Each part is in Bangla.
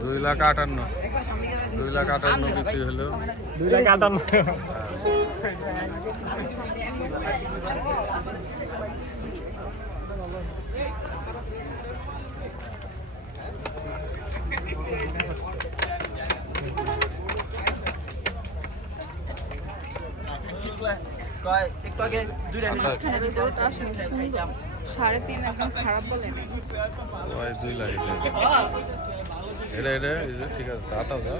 2,58,000 2,58,000 বিক্রি হলো। 2,58,000। একটু আগে 3.5 একদম খারাপ বলে নাই। 2 লাখ এটা ঠিক আছে দাঁতাও যা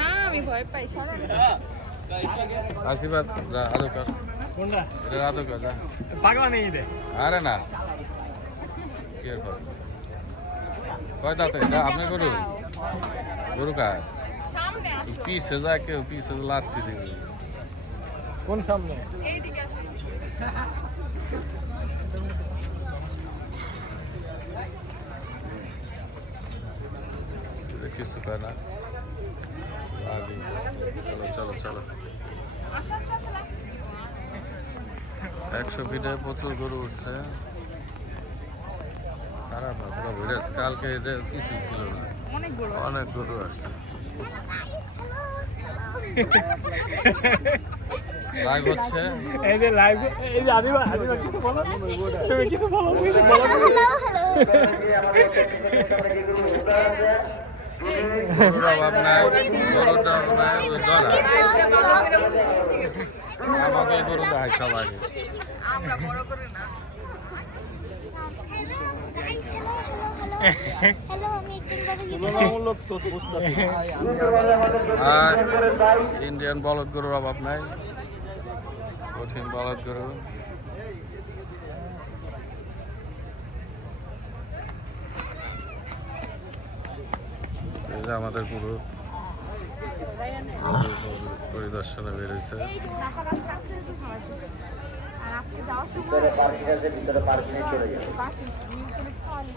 না আমি ভয় পাই আশীর্বাদ যা আদৌ কর কোনটা? এটা আদৌ কর যা পাগলা নেই দে। আরে না কি আর কয় দাঁত এটা আপনি গরু কার সামনে আসো পিছে যা কেউ পিছে লাত্তি দিবি কোন সামনে? এইদিকে আসো কিছু কয় না আগে চলো চলো চলো 100 ফিটে প্রচুর গরু উঠছে খারাপ না পুরো ভিড়েছে কালকে এটা কিছুই ছিল না অনেক গরু আসছে লাইভ হচ্ছে এই যে লাইভ এই যে আদিবা কিছু বলো তুমি কিছু বলো গরুর অভাব নাই গরুটা নাই ধরা আমাকে গরু দেখায় সবাই আমরা বড় করে না আর ইন্ডিয়ান বলদ গরুর অভাব নাই কঠিন বলদ গরু এই যে আমাদের পুরো পরিদর্শনে বেরোইছে ভিতরে পার্কিং আছে ভিতরে পার্কিংয়ে চলে যাবে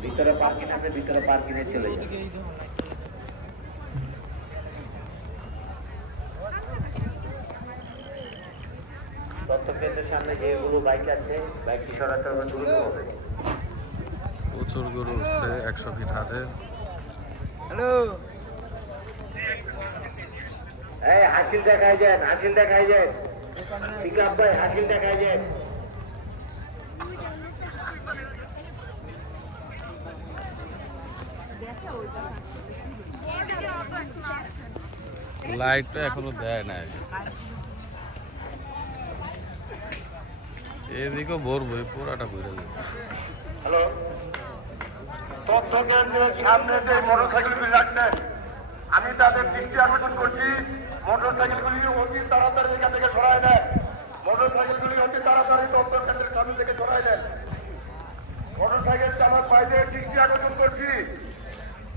ভিতরে পার্কিং আছে ভিতরে পার্কিংয়ে চলে যাবে তথ্য কেন্দ্রের সামনে যেগুলো বাইক আছে বাইকটি সরাতে হবে দ্রুত হবে প্রচুর গরু উঠছে 100 ফিট হাটে হ্যালো এই হাসিল দেখায় যান পিকআপ ভাই হাসিল দেখায় যান লাইটটা এখনো দেয় নাই এদিকেও ভরবো পুরাটা ভরে যাবে হ্যালো তথ্য কেন্দ্রের সামনে যে মোটরসাইকেলগুলি রাখছেন আমি তাদের দৃষ্টি আকর্ষণ করছি মোটরসাইকেলগুলি অতি তাড়াতাড়ি এখান থেকে সরাই নেন মোটরসাইকেলগুলি অতি তাড়াতাড়ি তথ্য কেন্দ্রের সামনে থেকে সরাই নেন মোটরসাইকেল চালক ভাইদের দৃষ্টি আকর্ষণ করছি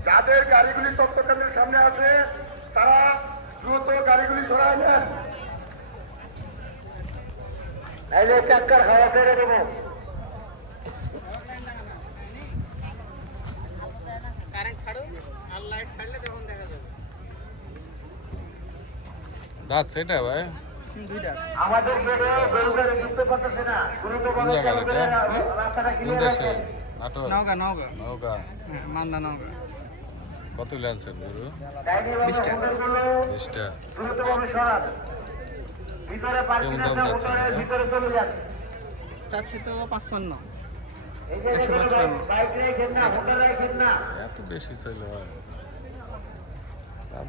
যাদের গাড়িগুলি তথ্য কেন্দ্রের সামনে আছে তারা দ্রুত গাড়িগুলি সরাই নেন নাইলে চাক্কার হাওয়া ছেড়ে দেবো দাঁত সেটা ভাই আমাদের গরুটারে যুক্ত করতেছে না কোন জায়গা এটা কোন দেশে নাটক নওগাঁ নৌকা মান্না নওগাঁ কত লেনছেন গরু 20টা 20টা দ্রুতভাবে সরান ভিতরে পার্কিং কেমন দাম আছে যাচ্ছে ভিতরে চলে যান চাচ্ছি তো 55 এই যে বাইক রেখেন না হোটেল রেখেন না এত বেশি চাইলে হয়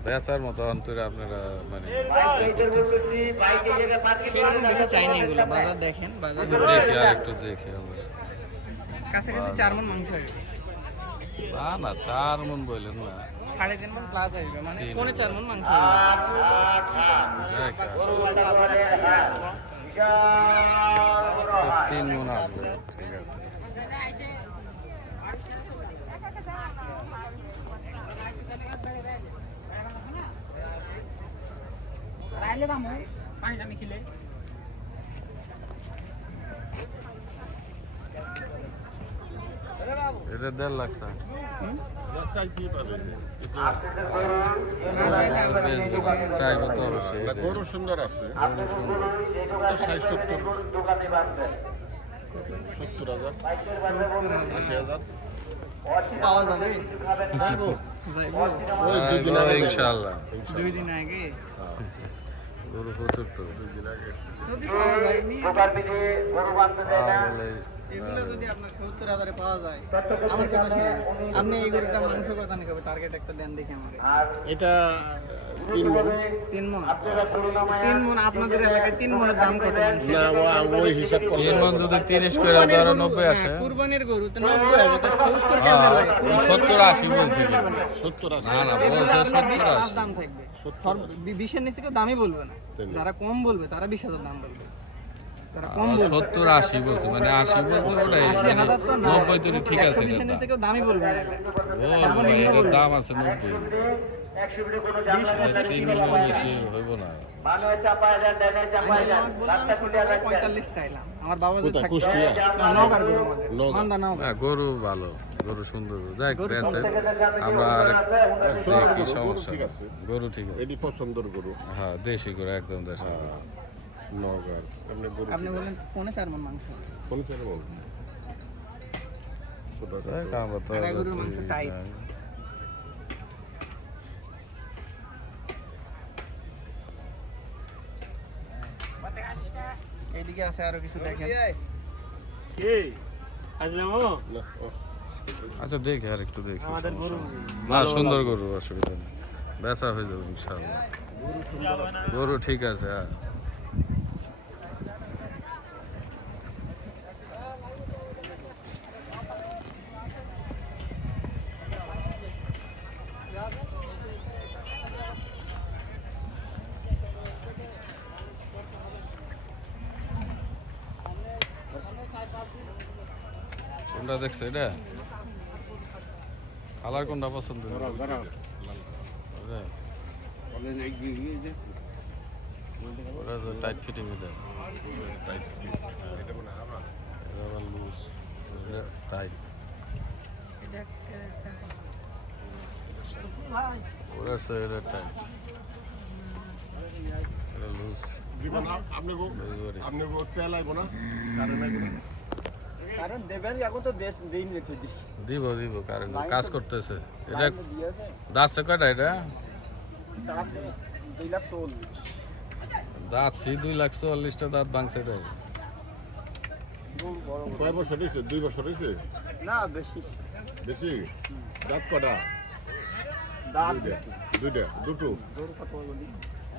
বেচার মতো অন্তরে আপনারা মানে বাইক রেখে বলতেছি বাইক এই জায়গায় পার্কিং সেরকম বেশি চাইনি এগুলো বাজার দেখেন বাজার দেখি আর একটু দেখি আমরা কাছাকাছি 4 মণ মাংস হবে না 4 মন বললেন না 3.5 মণ প্লাস আসবে মানে পৌনে 4 মণ মাংস যাই কাজ। গরুটা করে হ্যাঁ বিশাল বড় হাট 3 মন আসবে ঠিক আছে এটা 1.5 লাখ স্যার চাইবো তো অবশ্যই গরু সুন্দর আছে গরু সুন্দর 60-70 দোকানে বাঁধবেন 70,000 80,000 পাওয়া যাবে যাইবো ওই 2 দিন আগে ইনশাআল্লাহ 2 দিন আগে গরু প্রচুর তো 2 দিন আগে যদি পাওয়া যায়নি বোকার পিঠে গরু বাঁধতে দেয় না এগুলো যদি আপনার 70,000 পাওয়া যায় আমার কথা শুনুন আপনি এই গরুটা মাংস কথা নিয়ে হবে টার্গেট একটা দেন দেখি আমাকে এটা 3 মণ 3 মণ 3 মণ আপনাদের এলাকায় 3 মণের দাম কত না ওই হিসাব করলে 3 মণ যদি 30 করে ধরো 90 আসে কুরবানির গরু তো 90 আসবে তো 70 কেমন লাগে 70 80 বলছি 70 80 না না বলছে 70 পাঁচ 80 দাম থাকবে 20 এর নিচে কেউ দামই বলবে না যারা কম বলবে তারা 20,000 দাম বলবে যারা কম বলবে 70 80 বলছে মানে 80 বলছে ওটাই মানে 90 তো ঠিক আছে 20 এর নিচে কেউ দামই বলবে না এটার দাম আছে 90 100 মিনিট কোনো জায়গা বেশি হইব না মানে চাপায় দেন ডাইনে চাপায় দেন রাস্তা খুলে রাখেন 45 চাইলাম আমার বাবা যদি থাকতো কুষ্টিয়া নওগাঁর গরু আমাদের মান্দা নওগাঁ হ্যাঁ গরু ভালো গরু সুন্দর যাই বেছে আমরা আর দেখি সমস্যা নেই। গরু ঠিক আছে এটি পছন্দের গরু হ্যাঁ দেশি গরু একদম দেশি গরু। নগর এমনি গরু আপনি বলেন ফোনে 4 মণ মাংস কোন ছেড়ে বল ছোট দেখ, আমরা তো এটা গরুর মাংস টাইট। এইদিকে আছে আরো কিছু দেখেন কে আসলাম ও না ও, আচ্ছা দেখি আর একটু দেখি সমস্যা নেই। না সুন্দর গরু অসুবিধা নেই বেচা হয়ে যাবে ইনশাআল্লাহ গরু ঠিক আছে হ্যাঁ কোনটা দেখছো এটা কালার কোনটা পছন্দ এটা? ওটা তো টাইট ফিটিং এটা টাইট এটা মনে হয় আমার এটা আবার লুজ টাইট ওটা সে এটা টাইট এটা লুজ দিবেন আপনি গো আপনি গো তেল আইবো না কারণ আইবো না কারণ দেবেন এখন তো দেই নি তো দিব দিব কারণ কাজ করতেছে এটা দাঁতছে কয়টা এটা 2,40,000 দাঁত 2,40,000 দাঁত ভাঙছে এটা কয় বছর হয়েছে 2 বছর হয়েছে না বেশি বেশি দাঁত কটা দাম দুইটা দুটো গরু কত বলি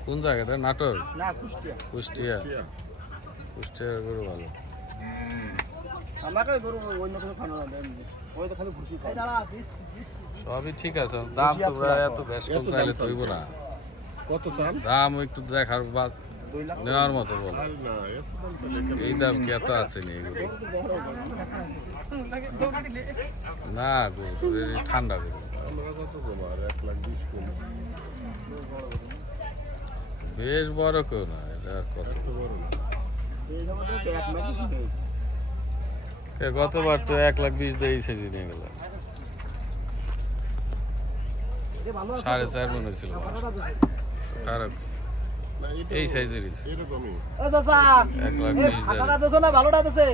কোন জায়গাটা নাটোর না কুষ্টিয়া কুষ্টিয়া টিয়া। কুষ্টিয়ার গরু ভালো আমাকে গরু অন্য কোনো খানা না দেন ওই তো খালি ভুসি খায় সবই ঠিক আছে দাম তো প্রায় এত বেশ কম চাইলে তো হইব না কত চাল দাম একটু দেখার বা নেওয়ার মতো বল আর না এত দাম তাহলে কেন? এই দাম কি এত আছে নি এগুলো না গরু তো এই ঠান্ডা গরু আমরা কত কম আর 1,20,000 কম বেশ বড় কেউ না এটা আর কত এত বড় না গতবার তো 1,20,000 দিয়ে সেজি নিয়ে গেল 4.5 মন হয়েছিল কারক না এটা এই সাইজেরই এরকমই ও চাচা 1,20,000 দেছো না ভালোটা দেছে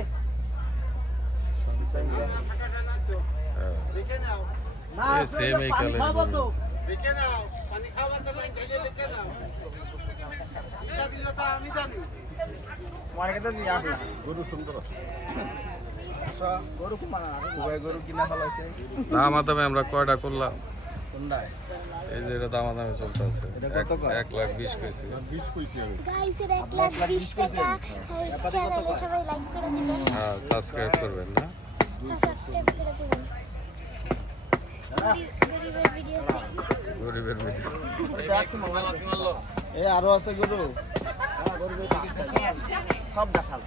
না এই সেম এই কালার দেখে নাও পানি খাওয়া তো মাইন ঢেলে দেখে নাও এটা দিল তো আমি জানি মার্কেটে নিয়ে আসলাম গরু সুন্দর আছে গরু কুমার খুবই গরু কিনা ফলাইছে দামাদামে আমরা কয়টা করলাম কোনটায় এই যে এটা দামাদামে চলতেছে 1,20,000 কইছি 20 কইছি আমি গাইস এর 1,20,000 টাকা চ্যানেলে সবাই লাইক করে দিবেন হ্যাঁ সাবস্ক্রাইব করবেন না আর সাবস্ক্রাইব করে দিবেন গরিবের ভিডিও গরিবের মিটিং এ আরো আছে গরু গরু সব দেখাল